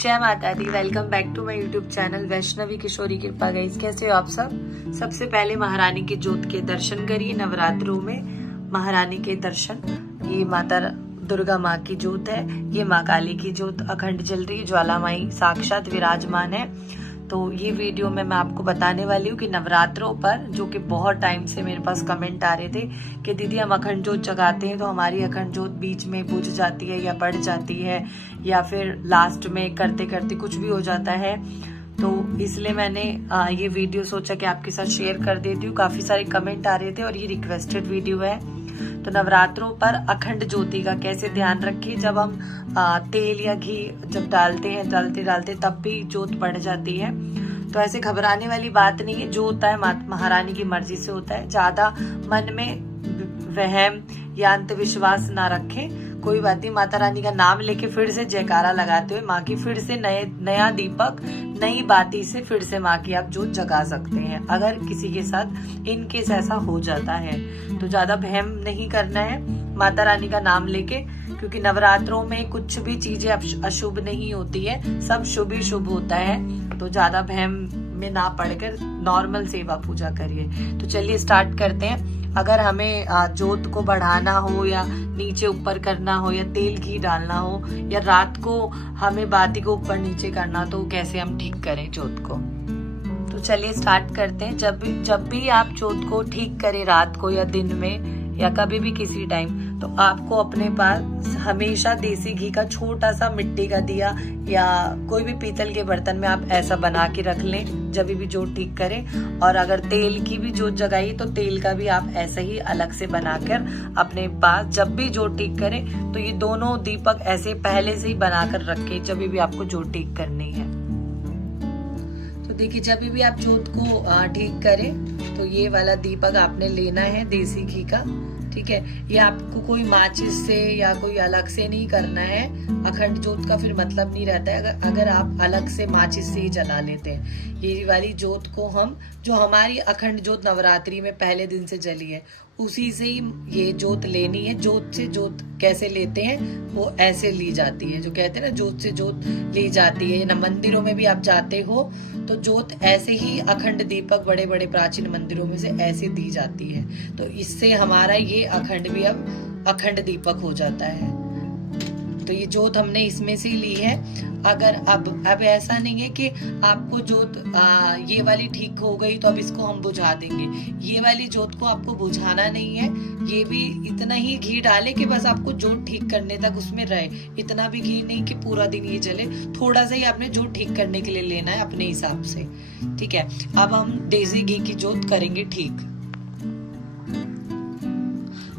जय माता दी। Welcome back to my YouTube channel Vaishnavi Kishori Kripa. Guys, कैसे हो आप सब। सबसे पहले महारानी के जोत के दर्शन करिए। नवरात्रों में महारानी के दर्शन। ये माता दुर्गा माँ की जोत है, ये माँ काली की जोत अखंड जल रही है, ज्वाला माई साक्षात विराजमान है। तो ये वीडियो में मैं आपको बताने वाली हूँ कि नवरात्रों पर, जो कि बहुत टाइम से मेरे पास कमेंट आ रहे थे कि दीदी हम अखंड जोत जगाते हैं तो हमारी अखंड जोत बीच में बुझ जाती है या बढ़ जाती है या फिर लास्ट में करते करते कुछ भी हो जाता है। तो इसलिए मैंने ये वीडियो सोचा कि आपके साथ शेयर कर देती हूँ। काफी सारे कमेंट आ रहे थे और ये रिक्वेस्टेड वीडियो है। तो नवरात्रों पर अखंड ज्योति का कैसे ध्यान रखें। जब हम तेल या घी जब डालते हैं डालते तब भी जोत बढ़ जाती है। तो ऐसे घबराने वाली बात नहीं है। जो होता है महारानी की मर्जी से होता है। ज्यादा मन में वहम या अंधविश्वास ना रखें। कोई बात नहीं, माता रानी का नाम लेके फिर से जयकारा लगाते हुए माँ की फिर से नया दीपक नई बाती से फिर से माँ की आप जोत जगा सकते हैं। अगर किसी के साथ इन केस ऐसा हो जाता है तो ज्यादा वहम नहीं करना है माता रानी का नाम लेके, क्योंकि नवरात्रों में कुछ भी चीजें अशुभ नहीं होती है, सब शुभ ही शुभ होता है। तो ज्यादा वहम में ना पड़कर नॉर्मल सेवा पूजा करिए। तो चलिए स्टार्ट करते हैं। अगर हमें जोत को बढ़ाना हो या नीचे ऊपर करना हो या तेल घी डालना हो या रात को हमें बाती को ऊपर नीचे करना, तो कैसे हम ठीक करें जोत को। तो चलिए स्टार्ट करते हैं। जब भी आप जोत को ठीक करें, रात को या दिन में या कभी भी किसी टाइम, तो आपको अपने पास हमेशा देसी घी का छोटा सा मिट्टी का दिया या कोई भी पीतल के बर्तन में आप ऐसा बना के रख लें जब भी जोत ठीक करें। और अगर तेल की भी जोत जगाई तो तेल का भी आप ऐसे ही अलग से बनाकर अपने पास जब भी जोत ठीक करें, तो ये दोनों दीपक ऐसे पहले से ही बनाकर रखें जब भी आपको जोत ठीक करनी है। तो देखिए, जब भी आप जोत को ठीक करें तो ये वाला दीपक आपने लेना है देसी घी का, ठीक है। ये आपको कोई माचिस से या कोई अलग से नहीं करना है। अखंड जोत का फिर मतलब नहीं रहता है अगर आप अलग से माचिस से ही जला लेते हैं। ये वाली जोत को हम, जो हमारी अखंड जोत नवरात्रि में पहले दिन से जली है, उसी से ही ये जोत लेनी है। जोत से जोत कैसे लेते हैं, वो ऐसे ली जाती है। जो कहते हैं ना, जोत से जोत ली जाती है। ना मंदिरों में भी आप जाते हो तो जोत ऐसे ही अखंड दीपक बड़े बड़े प्राचीन मंदिरों में से ऐसे दी जाती है। तो इससे हमारा ये अखंड भी अब अखंड दीपक हो जाता है। तो ये जोत हमने इसमें से ली है। अगर अब ऐसा नहीं है कि आपको जोत ये वाली ठीक हो गई तो अब इसको हम बुझा देंगे। ये वाली जोत को आपको बुझाना नहीं है। ये भी इतना ही घी डाले कि बस आपको जोत ठीक करने तक उसमें रहे। इतना भी घी नहीं कि पूरा दिन ये जले, थोड़ा सा ही आपने जोत ठीक करने के लिए लेना है अपने हिसाब से, ठीक है। अब हम देसी घी की जोत करेंगे ठीक।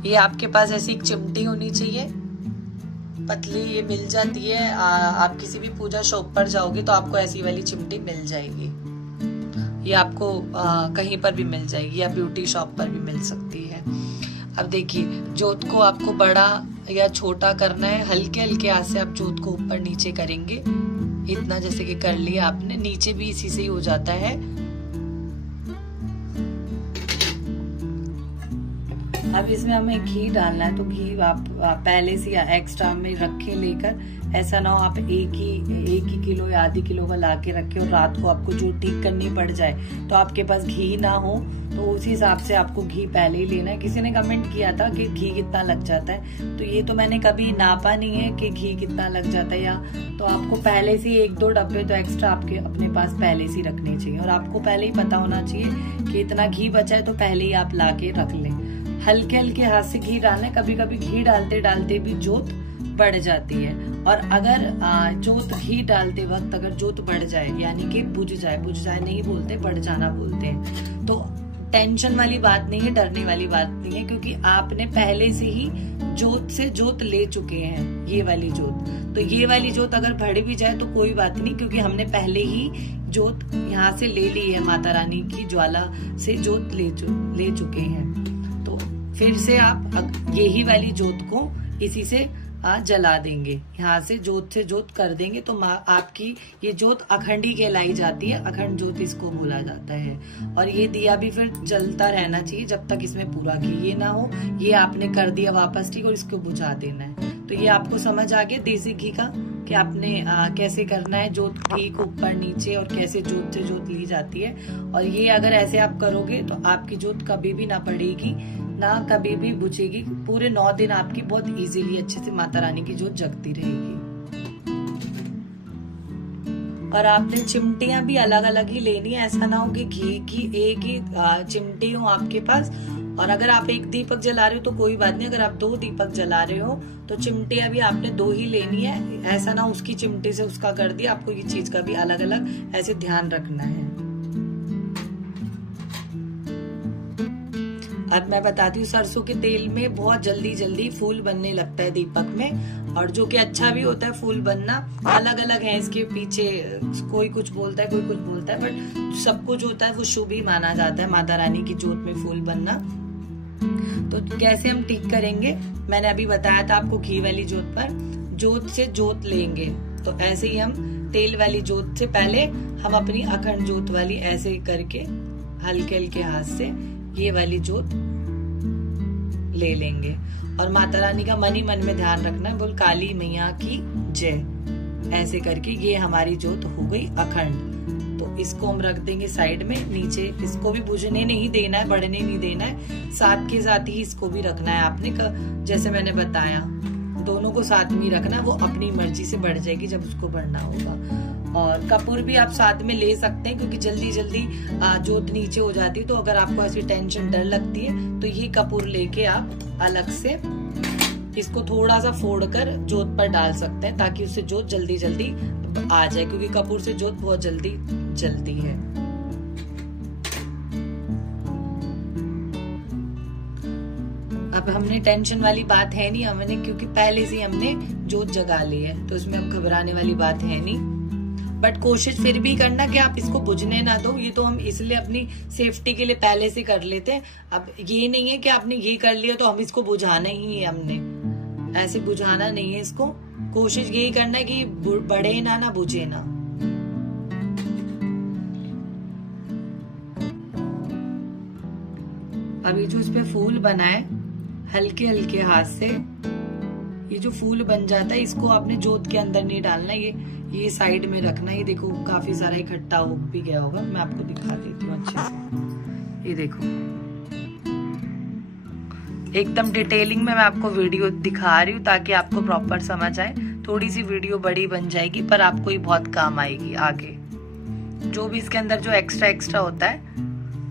ये आपके पास ऐसी एक चिमटी होनी चाहिए, पतली, ये मिल जाती है। आप किसी भी पूजा शॉप पर जाओगे तो आपको ऐसी वाली चिमटी मिल जाएगी। ये आपको कहीं पर भी मिल जाएगी या ब्यूटी शॉप पर भी मिल सकती है। अब देखिए, जोत को आपको बड़ा या छोटा करना है। हल्के हल्के हाथ से आप जोत को ऊपर नीचे करेंगे। इतना जैसे कि कर लिया आपने, नीचे भी इसी से ही हो जाता है। अब इसमें हमें घी डालना है, तो घी आप पहले से या एक्स्ट्रा में रखें लेकर। ऐसा ना हो आप एक ही किलो या आधी किलो का ला के रखें और रात को आपको जो ठीक करनी पड़ जाए तो आपके पास घी ना हो। तो उस हिसाब से आपको घी पहले ही लेना है। किसी ने कमेंट किया था कि घी कितना लग जाता है, तो ये तो मैंने कभी नापा नहीं है कि घी कितना लग जाता है। या तो आपको पहले से 1-2 डब्बे तो एक्स्ट्रा आपके अपने पास पहले से रखने चाहिए और आपको पहले ही पता होना चाहिए कि इतना घी बचा है, तो पहले ही आप ला के रख लें। हल्के हल्के हाथ से घी डालना है। कभी कभी घी डालते डालते भी जोत बढ़ जाती है। और अगर जोत घी डालते वक्त अगर जोत बढ़ जाए, यानी कि बुझ जाए नहीं बोलते, बढ़ जाना बोलते हैं, तो टेंशन वाली बात नहीं है, डरने वाली बात नहीं है, क्योंकि आपने पहले से ही जोत से जोत ले चुके हैं ये वाली जोत। तो ये वाली जोत अगर बढ़ भी जाए तो कोई बात नहीं, क्योंकि हमने पहले ही जोत यहाँ से ले ली है। माता रानी की ज्वाला से जोत ले चुके हैं। तो फिर से आप यही वाली जोत को इसी से जला देंगे। यहाँ से जोत कर देंगे तो आपकी ये जोत अखंडी कहलाई जाती है। अखंड जोत इसको बोला जाता है। और ये दिया भी फिर जलता रहना चाहिए जब तक इसमें पूरा घी ये ना हो। ये आपने कर दिया वापस ठीक, और इसको बुझा देना है। तो ये आपको समझ आ गया देसी घी का कि आपने कैसे करना है जोत ठीक ऊपर नीचे और कैसे जोत से जोत ली जाती है। और ये अगर ऐसे आप करोगे तो आपकी जोत कभी भी ना पड़ेगी ना कभी भी बुझेगी। पूरे 9 दिन आपकी बहुत इजीली अच्छे से माता रानी की जोत जगती रहेगी। और आपने चिमटियां भी अलग अलग ही लेनी है, ऐसा ना हो कि घी की एक ही चिमटी हो आपके पास। और अगर आप एक दीपक जला रहे हो तो कोई बात नहीं, अगर आप 2 दीपक जला रहे हो तो चिमटियां भी आपने 2 ही लेनी है। ऐसा ना उसकी चिमटी से उसका कर दिया, आपको ये चीज का भी अलग अलग ऐसे ध्यान रखना है। अब मैं बताती हूँ, सरसों के तेल में बहुत जल्दी जल्दी फूल बनने लगता है दीपक में, और जो कि अच्छा भी होता है फूल बनना। अलग अलग है इसके पीछे, कोई कुछ बोलता है कोई कुछ बोलता है, बट सब कुछ होता है वो शुभ ही माना जाता है माता रानी की जोत में फूल बनना। तो कैसे हम ठीक करेंगे, मैंने अभी बताया था आपको, घी वाली जोत पर जोत से जोत लेंगे। तो ऐसे ही हम तेल वाली जोत से पहले हम अपनी अखंड जोत वाली ऐसे ही करके हल्के हल्के हाथ से ये वाली जोत ले लेंगे। और माता रानी का मन ही मन में ध्यान रखना है, बोल काली मैया की जय, ऐसे करके ये हमारी जोत हो गई अखंड। तो इसको हम रख देंगे साइड में नीचे। इसको भी बुझने नहीं देना है, बढ़ने नहीं देना है, साथ के साथ ही इसको भी रखना है आपने। जैसे मैंने बताया दोनों को साथ में रखना, वो अपनी मर्जी से बढ़ जाएगी जब उसको बढ़ना होगा। और कपूर भी आप साथ में ले सकते हैं, क्योंकि जल्दी जल्दी जोत नीचे हो जाती है। तो अगर आपको ऐसी टेंशन डर लगती है तो ये कपूर लेके आप अलग से इसको थोड़ा सा फोड़कर जोत पर डाल सकते हैं, ताकि उससे जोत जल्दी जल्दी आ जाए, क्योंकि कपूर से जोत बहुत जल्दी जलती है। अब हमने टेंशन वाली बात है नहीं, हमने क्योंकि पहले से हमने जोत जगा ली है, तो इसमें अब घबराने वाली बात है नहीं। बट कोशिश फिर भी करना कि आप इसको बुझने ना दो। ये तो हम इसलिए अपनी सेफ्टी के लिए पहले से कर लेते हैं। अब ये नहीं है कि आपने ये कर लिया तो हम इसको बुझाना ही है, हमने ऐसे बुझाना नहीं है इसको। कोशिश यही करना है कि बढ़े ना बुझे ना। अब ये जो इस पे फूल बना है, हल्के हल्के हाथ से ये जो फूल बन जाता है, इसको आपने जोत के अंदर नहीं डालना, ये साइड में रखना। ये देखो काफी सारा इकट्ठा हो भी गया होगा, मैं आपको दिखा देती हूँ अच्छे से। ये देखो एकदम डिटेलिंग में मैं आपको वीडियो दिखा रही हूँ ताकि आपको प्रॉपर समझ आए। थोड़ी सी वीडियो बड़ी बन जाएगी पर आपको ही बहुत काम आएगी आगे। जो भी इसके अंदर जो एक्स्ट्रा होता है,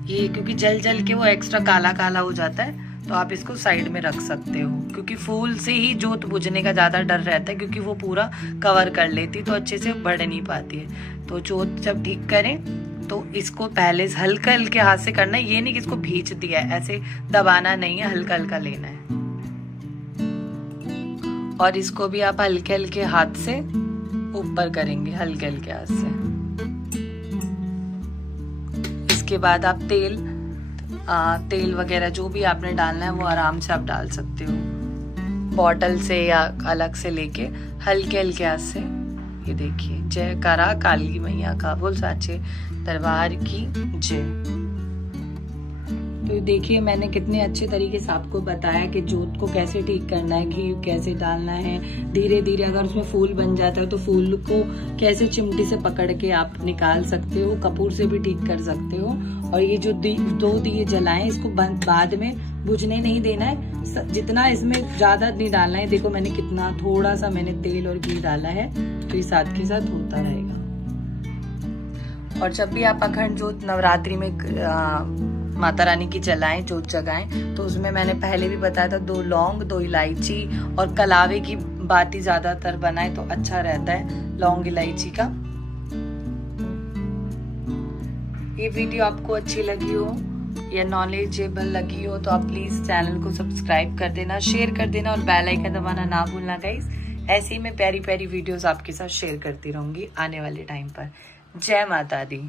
ये क्योंकि जल जल के वो एक्स्ट्रा काला काला हो जाता है, तो आप इसको साइड में रख सकते हो। क्योंकि फूल से ही जोत बुझने का ज्यादा डर रहता है, क्योंकि वो पूरा कवर कर लेती तो अच्छे से बढ़ नहीं पाती है। तो जोत जब ठीक करें तो इसको पहले हल्का हल्के हाथ से करना है। ये नहीं कि इसको भींच दिया है, ऐसे दबाना नहीं है, हल्का हल्का लेना है। और इसको भी आप हल्के हल्के हाथ से ऊपर करेंगे, हल्के हल्के हाथ से। इसके बाद आप तेल वगैरह जो भी आपने डालना है वो आराम से आप डाल सकते हो, बॉटल से या अलग से लेके हल्के हल्के हाथ से। ये देखिए, जय करा काली मैया का, बोल साचे दरबार की जय। तो देखिए मैंने कितने अच्छे तरीके से आपको बताया कि जोत को कैसे ठीक करना है, घी कैसे डालना है। धीरे धीरे अगर उसमें फूल बन जाता है तो फूल को कैसे चिमटी से पकड़ के आप निकाल सकते हो, कपूर से भी ठीक कर सकते हो। और ये जो 2 दिए जलाएं, इसको बाद में बुझने नहीं देना है, जितना इसमें ज्यादा नहीं डालना है। देखो मैंने कितना थोड़ा सा मैंने तेल और घी डाला है, तो ये साथ के साथ होता रहेगा। और जब भी आप अखंड जोत नवरात्रि में माता रानी की जलाएं, जोत जगाएं, तो उसमें मैंने पहले भी बताया था 2 लौंग, 2 इलायची और कलावे की बाती ज्यादातर बनाए तो अच्छा रहता है, लौंग इलायची का। ये वीडियो आपको अच्छी लगी हो या नॉलेजेबल लगी हो तो आप प्लीज चैनल को सब्सक्राइब कर देना, शेयर कर देना और बेल आइकन दबाना ना भूलना गाइस। ऐसे ही मैं प्यारी प्यारी वीडियोस आपके साथ शेयर करती रहूंगी आने वाले टाइम पर। जय माता दी।